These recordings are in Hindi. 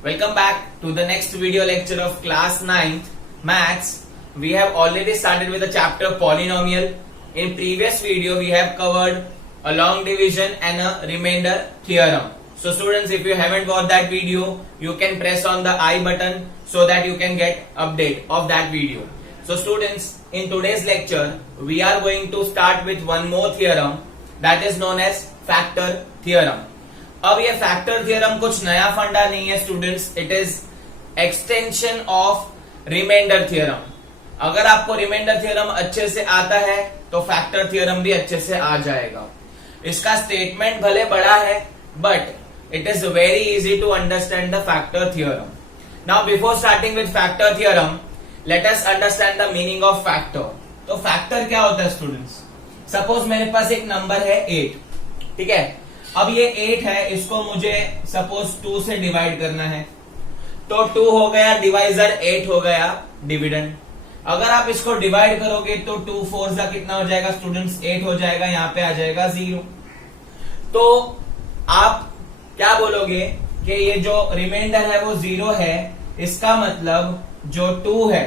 Welcome back to the next video lecture of class 9th maths. We have already started with the chapter polynomial. In previous video we have covered a long division and a remainder theorem. So students, if you haven't watched that video, you can press on the I button so that you can get update of that video. So students, in today's lecture we are going to start with one more theorem that is known as factor theorem. अब ये फैक्टर थ्योरम कुछ नया फंडा नहीं है students, it is extension of remainder theorem. अगर आपको रिमाइंडर थ्योरम अच्छे से आता है तो फैक्टर थ्योरम भी अच्छे से आ जाएगा. इसका स्टेटमेंट भले बड़ा है but it is very easy to understand the factor theorem. Now before starting with factor theorem let us understand the meaning of factor. तो फैक्टर क्या होता है स्टूडेंट्स? सपोज मेरे पास एक नंबर है 8, ठीक है. अब ये 8 है, इसको मुझे सपोज 2 से डिवाइड करना है, तो 2 हो गया डिवाइजर, 8 हो गया डिविडेंड. अगर आप इसको डिवाइड करोगे तो 2 4 का कितना हो जाएगा स्टूडेंट्स? 8 हो जाएगा, यहाँ पे आ जाएगा 0. तो आप क्या बोलोगे कि ये जो रिमाइंडर है वो 0 है, इसका मतलब जो 2 है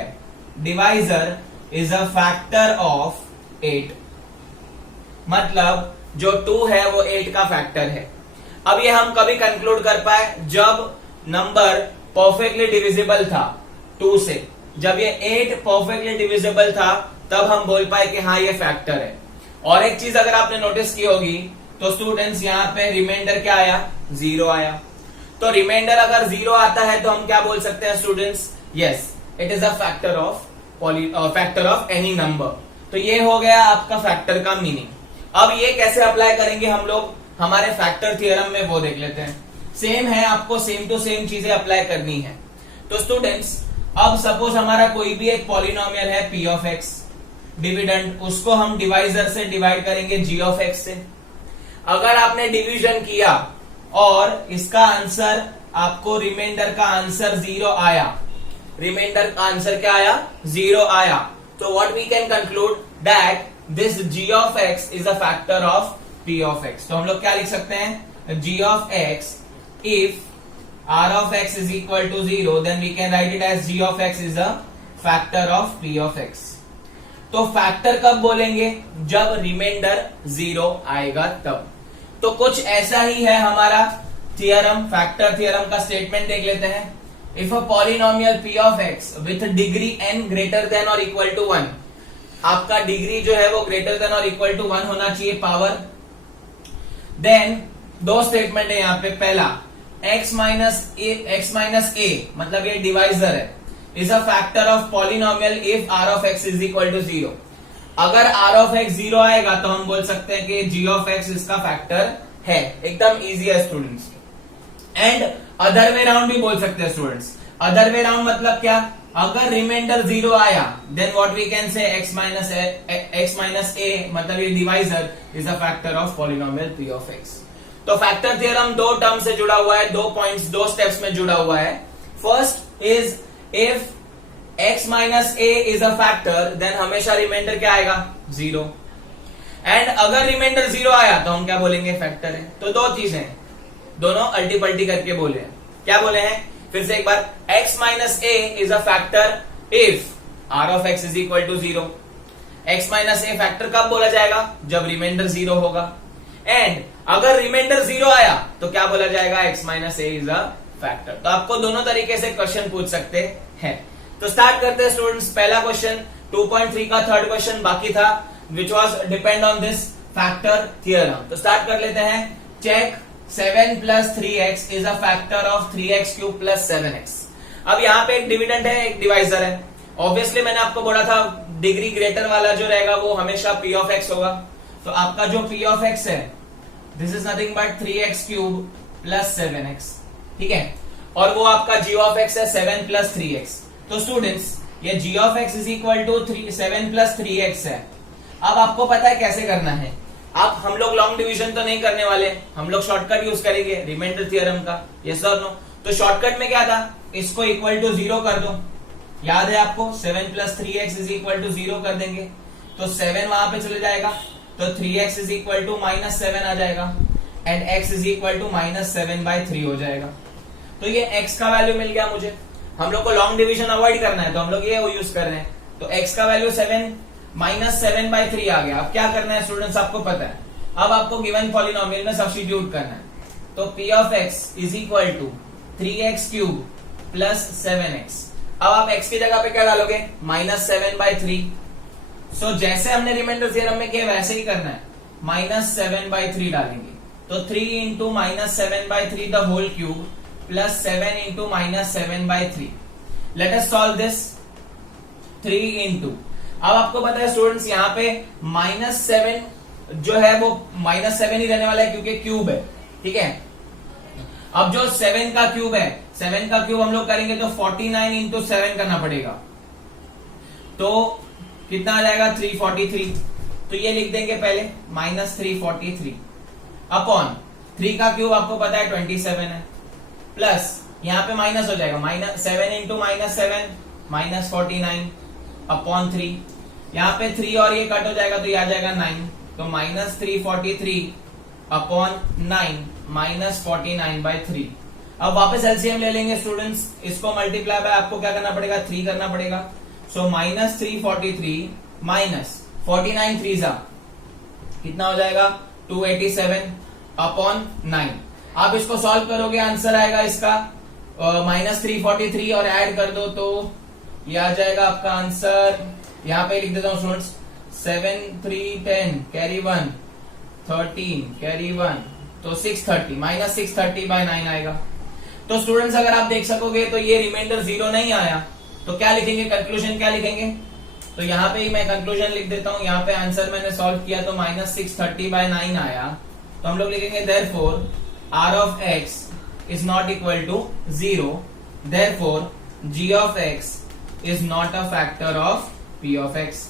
divisor is a factor of 8. मतलब जो 2 है वो 8 का फैक्टर है. अब ये हम कभी कंक्लूड कर पाए जब नंबर परफेक्टली डिविजिबल था 2 से. जब ये 8 परफेक्टली डिविजिबल था तब हम बोल पाए कि हाँ ये फैक्टर है. और एक चीज अगर आपने नोटिस की होगी तो स्टूडेंट्स यहाँ पे रिमाइंडर क्या आया? 0 आया. तो रिमाइंडर अगर 0 आता है तो हम क्या बोल सकते हैं students? Yes, it is a factor of any number. तो ये हो गया आपका फैक्टर का मीनिंग. अब ये कैसे अप्लाई करेंगे हम लोग हमारे फैक्टर थ्योरम में वो देख लेते हैं. सेम है, आपको सेम टू सेम चीजें अप्लाई करनी है. तो स्टूडेंट्स, अब सपोज हमारा कोई भी एक पॉलिनोमियल है p ऑफ x, डिविडेंड, उसको हम डिवाइजर से डिवाइड करेंगे g ऑफ x से. अगर आपने डिवीजन किया और इसका आंसर आपको रिमाइंडर का आंसर 0 आया, रिमाइंडर का आंसर क्या आया? 0 आया. तो what we can conclude that this g of x is a factor of p of x. तो हम लोग क्या लिख सकते हैं? g of x if r of x is equal to 0 then we can write it as g of x is a factor of p of x. तो फैक्टर कब बोलेंगे? जब रिमाइंडर 0 आएगा तब. तो कुछ ऐसा ही है हमारा थियरम, फैक्टर थियरम का स्टेटमेंट देख लेते हैं. If a polynomial p of x with degree n greater than or equal to 1, आपका डिग्री जो है वो ग्रेटर देन और इक्वल टू 1 होना चाहिए पावर. देन दो स्टेटमेंट है यहाँ पे. पहला x माइनस a मतलब ये डिवाइजर है, is a factor of polynomial if r of x is equal to 0. अगर r ऑफ x 0 आएगा तो हम बोल सकते हैं कि g ऑफ x इसका फैक्टर है. एकदम इजी है students. And other way round भी बोल सकते हैं स्टूडेंट्स. अदर वे राउंड मतलब क्या? अगर रिमाइंडर 0 आया then what we can say x minus a मतलब ये divisor is a factor of polynomial p of x. तो फैक्टर थ्योरम दो टर्म से जुड़ा हुआ है, दो पॉइंट्स, दो स्टेप्स में जुड़ा हुआ है. First is if x minus a is a factor then हमेशा रिमाइंडर क्या आएगा? 0. एंड अगर रिमाइंडर 0 आया तो हम क्या बोलेंगे? फैक्टर है. तो दो चीजें, दोनों अल्टी पल्टी करके बोले हैं. क्या बोले हैं? फिर से एक बार, x minus a is a factor if r of x is equal to 0. x minus a factor कब बोला जाएगा? जब रिमाइंडर 0 होगा. एंड अगर रिमाइंडर 0 आया तो क्या बोला जाएगा? x minus a is a factor. तो आपको दोनों तरीके से क्वेश्चन पूछ सकते हैं. तो स्टार्ट करते हैं स्टूडेंट्स. पहला क्वेश्चन 2.3 का थर्ड क्वेश्चन बाकी था which was depend on this factor theorem. तो स्टार्ट कर लेते हैं. Check 7 plus 3x is a factor of 3x cube plus 7x. अब यहाँ पे एक डिविडेंड है, एक डिवाइजर है. ऑब्वियसली मैंने आपको बोला था डिग्री ग्रेटर वाला जो रहेगा वो हमेशा p of x होगा. तो आपका जो p of x है this is nothing but 3x cube plus 7x, ठीक है. और वो आपका g of x है 7 plus 3x. तो स्टूडेंट्स ये g of x is equal to 7 plus 3x है. अब आपको पता है कैसे करना है. आप हम लोग लॉन्ग डिवीजन तो नहीं करने वाले, हम लोग शॉर्टकट यूज करेंगे रिमाइंडर थ्योरम का. यस और नो? तो शॉर्टकट में क्या था? इसको इक्वल टू 0 कर दो. याद है आपको? 7 plus 3x is equal to 0 कर देंगे तो 7 वहां पे चले जाएगा. तो 3x इज इक्वल टू -7 आ जाएगा and x is equal to -7/3 हो जाएगा. तो ये x का वैल्यू मिल गया मुझे। हम लोग को लॉन्ग डिवीजन अवॉइड करना है तो हम लोग ये यूज कर रहे हैं। तो x का वैल्यू 7 माइनस 7/3 आ गया। अब क्या करना है स्टूडेंट्स, आपको पता है, अब आपको गिवन पॉलिनोमियल में सब्स्टिट्यूट करना है। तो p of x is equal to 3x³ plus 7x। अब आप x की जगह पे क्या डालोगे, -7/3। सो जैसे हमने रिमाइंडर थ्योरम में किया वैसे ही करना है, -7/3 डालेंगे। तो 3 into -7/3 the whole cube plus 7 into -7/3। Let us solve this. 3 into, अब आपको पता है स्टूडेंट्स यहाँ पे -7 जो है वो -7 ही रहने वाला है क्योंकि क्यूब है, ठीक है। अब जो 7 का क्यूब है, 7 का क्यूब हम लोग करेंगे तो 49 इंटू 7 करना पड़ेगा। तो कितना आ जाएगा, 343। तो ये लिख देंगे पहले -343 अपॉन 3 का क्यूब आपको पता है 27 है, प्लस यहाँ पे माइनस हो जाएगा, -7 इंटू -7 -49 अपॉन 3। यहाँ पे 3 और ये कट हो जाएगा तो ये आ जाएगा 9। तो -343 अपॉन 9 -49/3। अब वापस एलसीएम ले लेंगे स्टूडेंट्स, इसको मल्टीप्लाई बाय आपको क्या करना पड़ेगा, 3 करना पड़ेगा। सो -343 माइनस 49 3 कितना हो जाएगा, 287 अपॉन 9। आप इसको सॉल्व करोगे आंसर आएगा इसका -343 और ऐड कर दो तो ये आ जाएगा आपका आंसर। यहाँ पे लिख देता हूँ स्टूडेंट्स, 7 3 10 कैरी 1 13 कैरी 1 तो 630 -630/9 आएगा। तो स्टूडेंट्स अगर आप देख सकोगे तो ये रिमाइंडर 0 नहीं आया तो क्या लिखेंगे, कंक्लूजन क्या लिखेंगे। तो यहाँ पे ही मैं कंक्लूजन लिख देता हूँ। यहाँ पे आंसर मैंने सॉल्व किया तो -630/9 आया। तो हम लोग लिखेंगे therefore r of x is not equal to 0, therefore g of x is not a factor of p of x।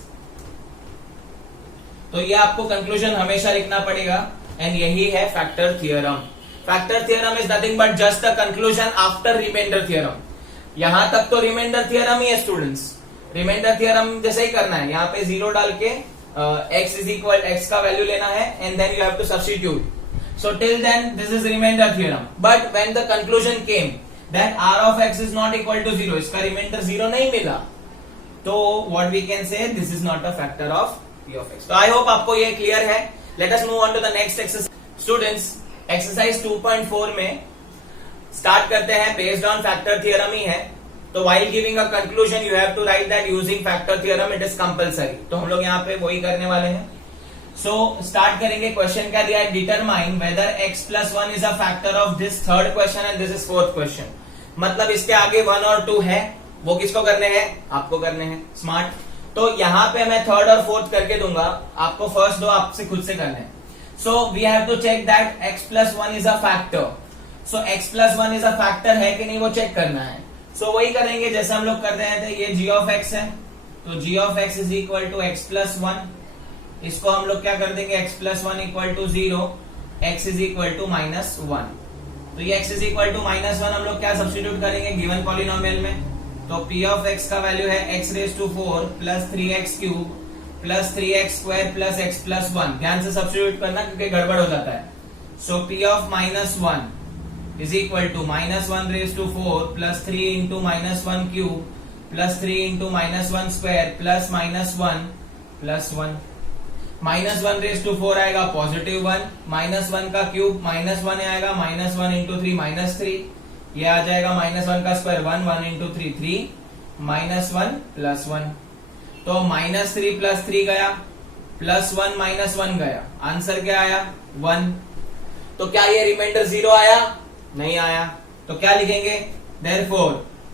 तो ये आपको कंक्लूजन हमेशा लिखना पड़ेगा एंड यही है factor theorem. Factor theorem is nothing but just the conclusion after remainder theorem. यहां तक तो रिमाइंडर थ्योरम ही है स्टूडेंट्स। रिमाइंडर थ्योरम जैसे ही करना है, यहाँ पे 0 डाल के x का वैल्यू लेना है and then you have to substitute. So till then this is remainder theorem, but when the conclusion came that r of x is not equal to 0, इसका remainder 0 नहीं मिला, तो what we can say, this is not a factor of p of x। तो I hope आपको ये clear है। Let us move on to the next exercise। Students, exercise 2.4 में start करते हैं, based on factor theorem ही है। तो while giving a conclusion you have to write that using factor theorem it is compulsory। तो हम लोग यहाँ पे वही करने वाले हैं। सो स्टार्ट करेंगे। क्वेश्चन क्या दिया है, determine whether x + 1 is a factor of this third question and this is fourth question. मतलब इसके आगे 1 और 2 है, वो किसको करने हैं, आपको करने हैं। स्मार्ट। तो यहाँ पे मैं थर्ड और फोर्थ करके दूंगा, आपको फर्स्ट 2 आपसे खुद से करने हैं। So we have to check that x + 1 is a factor. So x + 1 is a factor है कि नहीं वो चेक करना है। सो वही करेंगे जैसे हम लोग कर रहे थे। ये g of x है, तो g of x is equal to x + 1। इसको हम लोग क्या कर देंगे, x + 1 equal to 0, x is equal to -1। तो ये x इज इक्वल टू -1 हम लोग क्या सब्स्टिट्यूट करेंगे गिवन पॉलिनोमियल में। तो p ऑफ x का वैल्यू है x⁴ plus 3x³ plus 3x² plus x + 1। ध्यान से सब्स्टिट्यूट करना क्योंकि गड़बड़ हो जाता है। So p of -1 is equal to -1⁴ plus 3 into -1³ plus 3 into -1² plus -1 plus 1। -1⁴ आएगा पॉजिटिव 1, -1 का क्यूब -1 आएगा, -1 इंटू 3 -3, ये आ जाएगा -1 का स्क्वायर 1, 1 इंटू 3 3, -1 प्लस 1। तो -3 प्लस 3 गया, +1 -1 गया, आंसर क्या आया 1। तो क्या ये रिमाइंडर 0 आया, नहीं आया। तो क्या लिखेंगे, therefore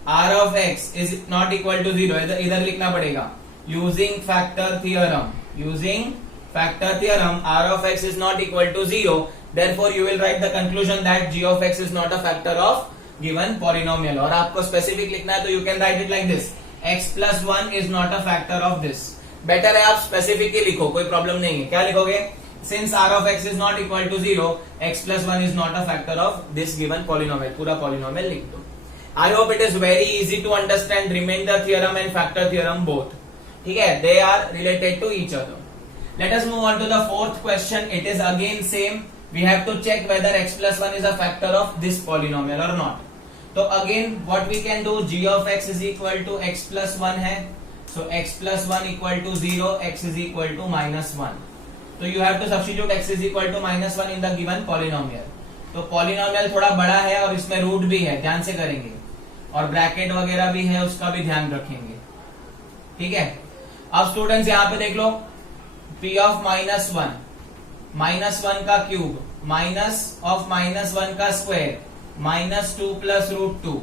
r of x is not equal to 0। इधर लिखना पड़ेगा using factor theorem. Using factor theorem r of x is not equal to 0, therefore you will write the conclusion that g of x is not a factor of given polynomial। और आपको specific लिखना है तो you can write it like this, x + 1 is not a factor of this। Better है आप specific ही लिखो, कोई प्रॉब्लम नहीं है। क्या लिखोगे, since r of x is not equal to 0, x + 1 is not a factor of this given polynomial। पूरा polynomial लिख दो। I hope it is very easy to understand remainder theorem and factor theorem both। ठीक है, they are related to each other। Let us move on to the fourth question. It is again same. We have to check whether x + 1 is a factor of this polynomial or not। तो again what we can do, g of x is equal to x plus 1 है, so x plus 1 equal to 0, x is equal to minus 1. तो you have to substitute x is equal to minus 1 in the given polynomial. तो पॉलिनोमियल थोड़ा बड़ा है और इसमें रूट भी है, ध्यान से करेंगे, और ब्रैकेट वगैरह भी है, उसका भी ध्यान रखेंगे. ठीक है. अब स्टूडेंट्स यहां पे देख लो, p ऑफ माइनस 1 का क्यूब माइनस ऑफ माइनस 1 का square minus 2 plus root 2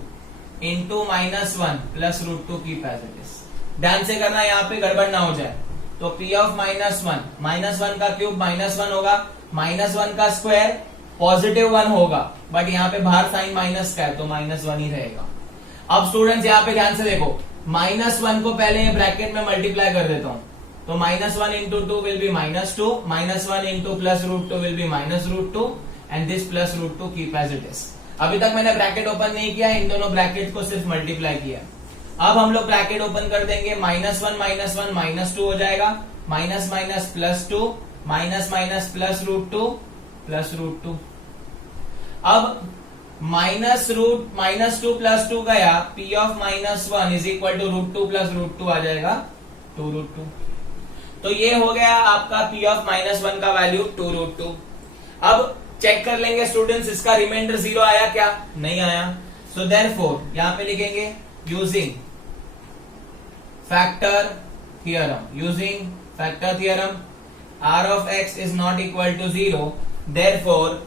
into minus 1 plus root 2 keep as it is. ध्यान से करना, यहाँ पे गड़बड़ ना हो जाए. तो p ऑफ माइनस 1 का क्यूब माइनस 1 होगा, माइनस 1 का स्क्वायर पॉजिटिव 1 होगा, बट यहाँ पे बाहर साइन माइनस का है तो माइनस 1 ही रहेगा. अब स्टूडेंट्स यहाँ पे ध्यान से देखो, माइनस 1 को पहले ये ब्रैकेट में मल्टीप्लाई कर देता हूं. तो minus 1 into 2 will be minus 2, minus 1 into plus root 2 will be minus root 2, and this plus root 2 keep as it is. अभी तक मैंने ब्रैकेट ओपन नहीं किया, इन दोनों ब्रैकेट को सिर्फ मल्टीप्लाई किया. अब हम लोग ब्रैकेट ओपन कर देंगे, माइनस 1 माइनस 2 हो जाएगा, minus minus plus 2, minus minus plus root 2 plus root 2. अब माइनस 2 प्लस 2 गया, p of minus 1 is equal to root 2 plus root 2 आ जाएगा 2 रूट 2. तो ये हो गया आपका p ऑफ माइनस 1 का वैल्यू 2 रूट 2. अब चेक कर लेंगे स्टूडेंट्स, इसका रिमाइंडर 0 आया क्या? नहीं आया. सो देयरफॉर यहां पे लिखेंगे using factor theorem, r of x is not equal to 0, therefore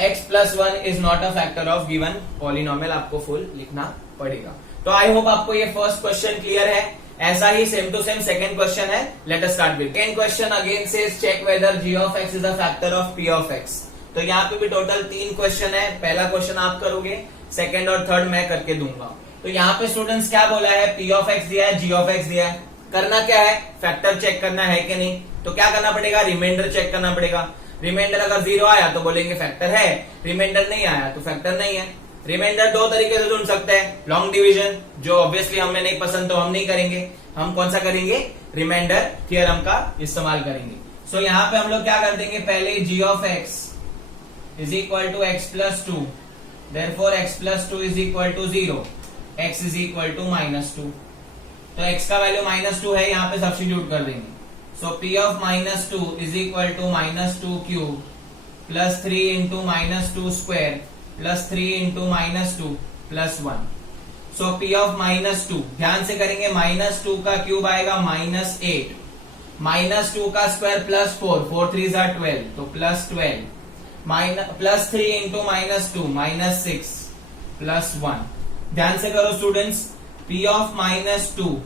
x plus 1 is not a factor of given polynomial. आपको फुल लिखना पड़ेगा. तो आई होप आपको ये फर्स्ट क्वेश्चन क्लियर है. ऐसा ही same to same second question है. Let us start with second question. Again says check whether g of x is a factor of p of x. तो यहाँ पे भी टोटल 3 क्वेश्चन है. पहला क्वेश्चन आप करोगे, सेकंड और थर्ड मैं करके दूंगा. तो यहाँ पे स्टूडेंट्स क्या बोला है, p ऑफ x दिया है, g ऑफ x दिया है. करना क्या है, फैक्टर चेक करना है कि नहीं. तो क्या करना पड़ेगा, रिमाइंडर चेक करना पड़ेगा. रिमाइंडर अगर 0 आया तो बोलेंगे फैक्टर है, रिमाइंडर नहीं आया तो फैक्टर नहीं है. रिमाइंडर 2 तरीके से ढूंढ सकते हैं. लॉन्ग डिवीजन, जो ऑब्वियसली हमें नहीं पसंद तो हम नहीं करेंगे. हम कौन सा करेंगे, रिमाइंडर थियरम का इस्तेमाल करेंगे. सो यहाँ पे हम लोग क्या कर देंगे, पहले g of x is equal to x plus 2, therefore x plus 2 is equal to 0, x is equal to minus 2. तो x का वैल्यू माइनस 2 है, यहाँ पे सब्स्टिट्यूट कर देंगे. So p of minus 2 is equal to minus 2 cube plus 3 into minus 2 square plus 3 into minus 2 plus 1. So p of minus 2, ध्यान से करेंगे, माइनस 2 का क्यूब आएगा माइनस 8, माइनस 2 का स्क्वायर प्लस 4, 4 3 जार 12, तो plus 12, plus 3 into minus 2 minus 6 plus 1. ध्यान से करो students, p of minus 2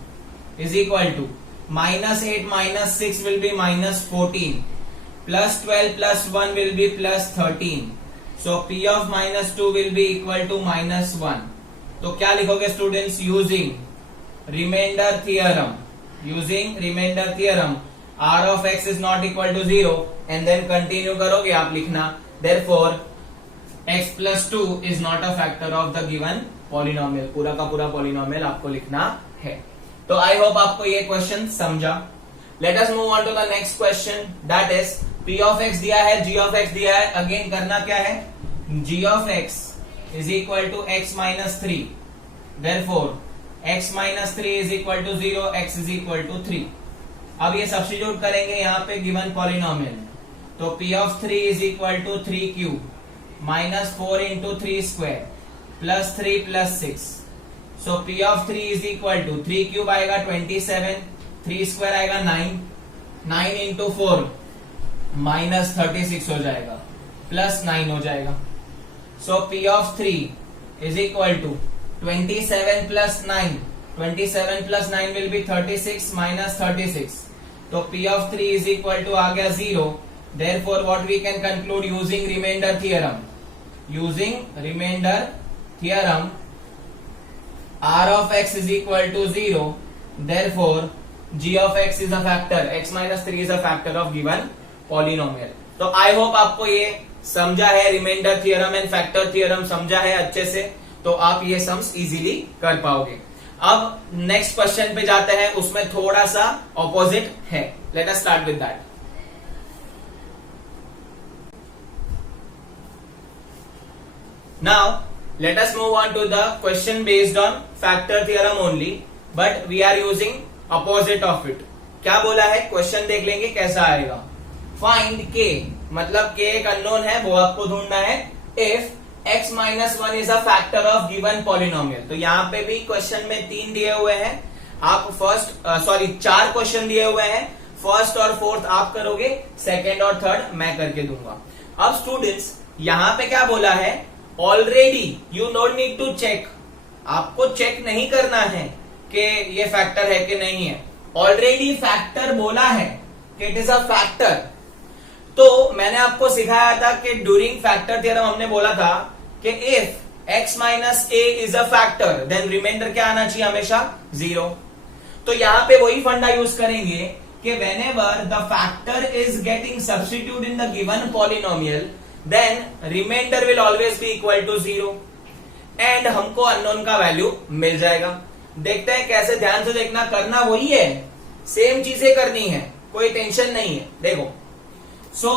is equal to minus 8 minus 6 will be minus 14, plus 12 plus 1 will be plus 13. So p of minus 2 will be equal to minus 1. तो क्या लिखोगे students, using remainder theorem r of x is not equal to 0, and then continue करोगे आप लिखना, therefore x plus 2 is not a factor of the given polynomial. पूरा का पूरा पॉलिनोमियल आपको लिखना है. तो आई होप आपको ये क्वेश्चन समझा. Let us move on to the next question, that is p of x दिया है, g ऑफ x दिया है. अगेन करना क्या है, g of x is equal to x minus 3, therefore x minus 3 is equal to 0, x is equal to 3. अब ये सब्स्टिट्यूट करेंगे यहाँ पे गिवन पॉलिनोमियल. तो p of 3 is equal to 3 cube minus 4 into 3 square plus 3 plus 6. So p of 3 is equal to 3 cube आएगा 27, 3 स्क्वायर आएगा 9, 9 इंटू 4 माइनस 36 हो जाएगा, प्लस 9 हो जाएगा. So p of 3 is equal to 27 plus 9, 27 plus 9 will be 36 minus 36. तो p of 3 is equal to आ गया 0, therefore what we can conclude using remainder theorem, r of x is equal to 0, therefore g of x is a factor, x minus 3 is a factor of given polynomial. तो आई होप आपको ये समझा है, remainder theorem and factor theorem समझा है अच्छे से, तो आप ये सम्स इजीली कर पाओगे. अब नेक्स्ट क्वेश्चन पे जाते हैं, उसमें थोड़ा सा ऑपोजिट है. Let us start with that. Now Let us move on to the question based on factor theorem only, but we are using opposite of it. क्या बोला है, क्वेश्चन देख लेंगे कैसा आएगा. Find k, मतलब k एक अननोन है, वो आपको ढूंढना है. If x minus 1 is a factor of given polynomial. तो यहाँ पे भी क्वेश्चन में 3 दिए हुए हैं. आप चार क्वेश्चन दिए हुए हैं. फर्स्ट और फोर्थ आप करोगे, सेकेंड और थर्ड मैं करके दूंगा. अब स्टूडेंट्स यहाँ पे क्या बोला है, already you don't need to check. आपको चेक नहीं करना है कि ये फैक्टर है कि नहीं है. ऑलरेडी फैक्टर बोला है कि इट इज अ फैक्टर. तो मैंने आपको सिखाया था कि ड्यूरिंग फैक्टर थ्योरम हमने बोला था कि if x minus a is a factor then remainder क्या आना चाहिए, हमेशा 0. तो यहां पे वही फंडा यूज करेंगे कि whenever the factor is getting substitute in the given polynomial then remainder will always be equal to 0 and हमको अननोन का वैल्यू मिल जाएगा. देखते हैं कैसे, ध्यान से देखना, करना वही है, सेम चीजें करनी है, कोई टेंशन नहीं है. देखो, so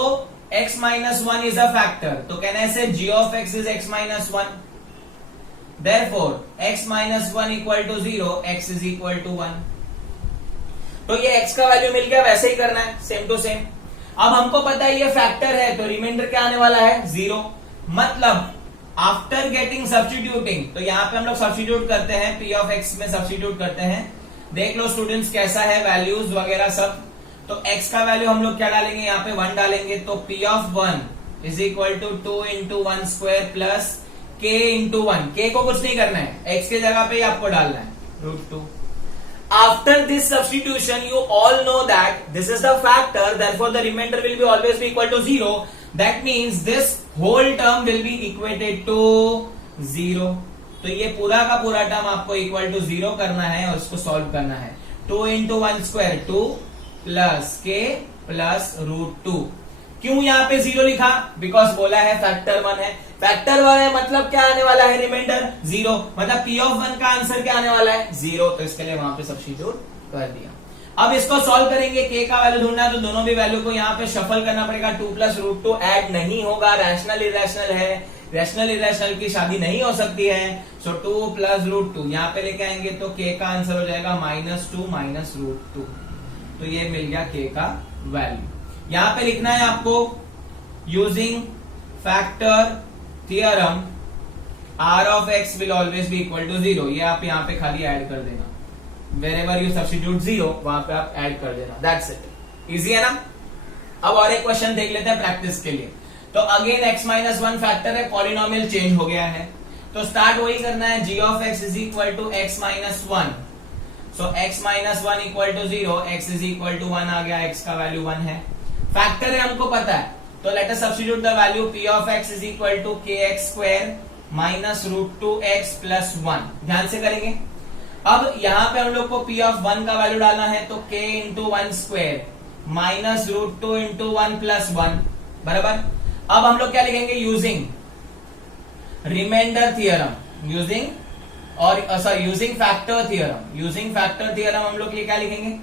x minus 1 is a factor, तो कहने से g of x is x minus 1, therefore x minus 1 equal to 0, x is equal to 1. तो ये x का वैल्यू मिल गया, वैसे ही करना है, सेम टू सेम. अब हमको पता है ये फैक्टर है, तो रिमाइंडर क्या आने वाला है, 0. मतलब आफ्टर गेटिंग सब्स्टिट्यूटिंग, तो यहाँ पे हम लोग सब्स्टिट्यूट करते हैं, p ऑफ x में सब्स्टिट्यूट करते हैं. देख लो स्टूडेंट्स कैसा है, वैल्यूज वगैरह सब. तो x का वैल्यू हम लोग क्या डालेंगे, यहाँ पे 1 डालेंगे. तो p of 1 is equal to 2 into 1 square plus k into 1. k को कुछ नहीं करना है, x की जगह पे ही आपको डालना है, √2. After this substitution, you all know that this is the factor, therefore the remainder will be always be equal to 0. That means this whole term will be equated to 0. तो ये पूरा का पूरा टर्म आपको इक्वल टू 0 करना है और उसको सॉल्व करना है. 2 into 1 square 2 plus k plus √2. क्यों यहाँ पे 0 लिखा, बिकॉज बोला है फैक्टर 1 है. फैक्टर 1 है मतलब क्या आने वाला है, रिमाइंडर 0. मतलब p ऑफ 1 का आंसर क्या आने वाला है, 0. तो इसके लिए वहां पे सब्स्टिट्यूट कर दिया. अब इसको सॉल्व करेंगे, k का वैल्यू ढूंढना है, तो दोनों भी वैल्यू को यहाँ पे शफल करना पड़ेगा. 2 प्लस √2 ऐड नहीं होगा, रैशनल इरेशनल है, रैशनल इरेशनल की शादी नहीं हो सकती है. सो 2 प्लस √2 यहाँ पे लेके आएंगे तो k का आंसर हो जाएगा -2 माइनस √2. तो ये मिल गया k का वैल्यू. यहां पे लिखना है आपको using factor theorem r of x will always be equal to 0. ये आप यहाँ पे खाली ऐड कर देना, वेरेवर यू सब्स्टिट्यूट 0 वहां पे आप ऐड कर देना. That's it. इजी है ना. अब और एक क्वेश्चन देख लेते हैं प्रैक्टिस के लिए. तो अगेन x माइनस 1 फैक्टर है, पॉलिनोमियल चेंज हो गया है, तो स्टार्ट वही करना है. g of x is equal to x minus 1. So x minus 1 equal to 0, x is equal to 1 आ गया, x का वैल्यू 1 है. फैक्टर है, हमको पता है, तो let us substitute the value. p of x is equal to kx square minus √2x plus 1. ध्यान से करेंगे. अब यहाँ पे हम लोग को p ऑफ 1 का वैल्यू डालना है, तो k into 1 square minus √2 into 1 plus 1 बराबर. अब हम लोग क्या लिखेंगे, using remainder theorem, using factor theorem. Using factor theorem हम लोग ये क्या लिखेंगे,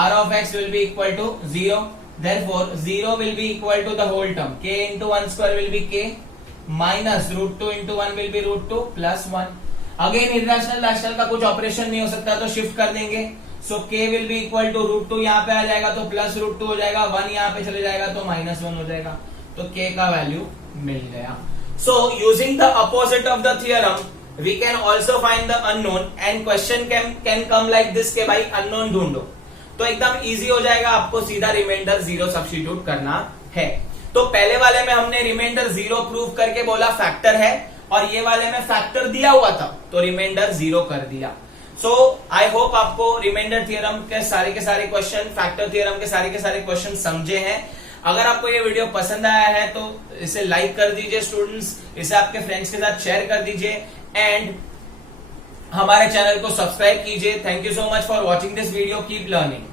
r of x will be equal to 0. Therefore 0 will be equal to the whole term. K into 1 square will be k minus √2 into 1 will be √2 plus 1. Again irrational rational का कुछ ऑपरेशन नहीं हो सकता, तो शिफ्ट कर देंगे. So k will be equal to √2 यहाँ पे आ जाएगा तो प्लस √2 हो जाएगा, 1 यहाँ पे चले जाएगा तो -1 हो जाएगा. तो k का वैल्यू मिल गया. So using the opposite of the theorem we can also find the unknown and question can come like this के भाई unknown ढूंढो. तो एकदम इजी हो जाएगा, आपको सीधा रिमाइंडर 0 सब्स्टिट्यूट करना है. तो पहले वाले में हमने रिमाइंडर 0 प्रूव करके बोला फैक्टर है, और ये वाले में फैक्टर दिया हुआ था तो रिमाइंडर 0 कर दिया. सो आई होप आपको रिमाइंडर थियरम के सारे क्वेश्चन, फैक्टर थियरम के सारे क्वेश्चन समझे हैं. अगर आपको ये वीडियो पसंद आया है तो इसे लाइक कर दीजिए स्टूडेंट्स, इसे आपके फ्रेंड्स के साथ शेयर कर दीजिए एंड हमारे चैनल को सब्सक्राइब कीजिए. Thank you so much for watching this video. Keep learning.